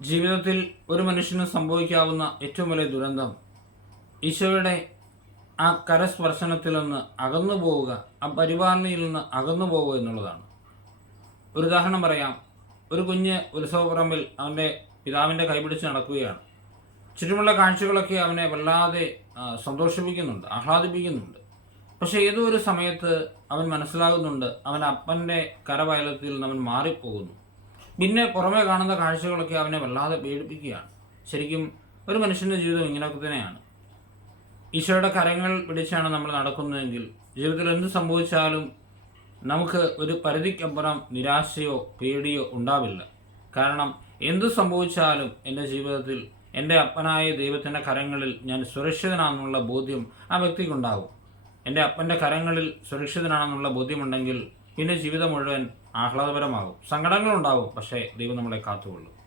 ജീവിതത്തിൽ ഒരു മനുഷ്യന് സംഭവിക്കാവുന്ന ഏറ്റവും വലിയ ദുരന്തം ഈശോയുടെ ആ കരസ്പർശനത്തിൽ നിന്ന് അകന്നു പോവുക ആ പരിപാലനയിൽ നിന്ന് അകന്നു പോവുക എന്നുള്ളതാണ്. ഒരു ഉദാഹരണം പറയാം. ഒരു കുഞ്ഞ് ഉത്സവപ്പറമ്പിൽ അവന്റെ പിതാവിന്റെ കൈപിടിച്ച് നടക്കുകയാണ്. ചുറ്റുമുള്ള കാഴ്ചകളൊക്കെ അവനെ വല്ലാതെ സന്തോഷിപ്പിക്കുന്നുണ്ട് ആഹ്ലാദിപ്പിക്കുന്നുണ്ട്. പക്ഷേ ഏതോ ഒരു സമയത്ത് അവൻ മനസ്സിലാകുന്നുണ്ട് അവൻ അപ്പന്റെ കരവയലത്തിൽ നിന്ന് അവൻ മാറിപ്പോകുന്നു. പിന്നെ പുറമേ കാണുന്ന കാഴ്ചകളൊക്കെ അവനെ വല്ലാതെ പേടിപ്പിക്കുകയാണ്. ശരിക്കും ഒരു മനുഷ്യന്റെ ജീവിതം ഇങ്ങനെയൊക്കെ തന്നെയാണ്. ഈശോയുടെ കരങ്ങൾ പിടിച്ചാണ് നമ്മൾ നടക്കുന്നതെങ്കിൽ ജീവിതത്തിൽ എന്ത് സംഭവിച്ചാലും നമുക്ക് ഒരു പരിധിക്കപ്പുറം നിരാശയോ പേടിയോ ഉണ്ടാവില്ല. കാരണം എന്ത് സംഭവിച്ചാലും എന്റെ ജീവിതത്തിൽ എന്റെ അപ്പനായ ദൈവത്തിന്റെ കരങ്ങളിൽ ഞാൻ സുരക്ഷിതനാണെന്നുള്ള ബോധ്യം ആ വ്യക്തിക്കുണ്ടാകും എന്റെ അപ്പന്റെ കരങ്ങളിൽ സുരക്ഷിതനാണെന്നുള്ള ബോധ്യമുണ്ടെങ്കിൽ പിന്നെ ജീവിതം മുഴുവൻ ആഹ്ലാദപരമാകും. സങ്കടങ്ങളുണ്ടാവും പക്ഷേ ദൈവം നമ്മളെ കാത്തുകൊള്ളും.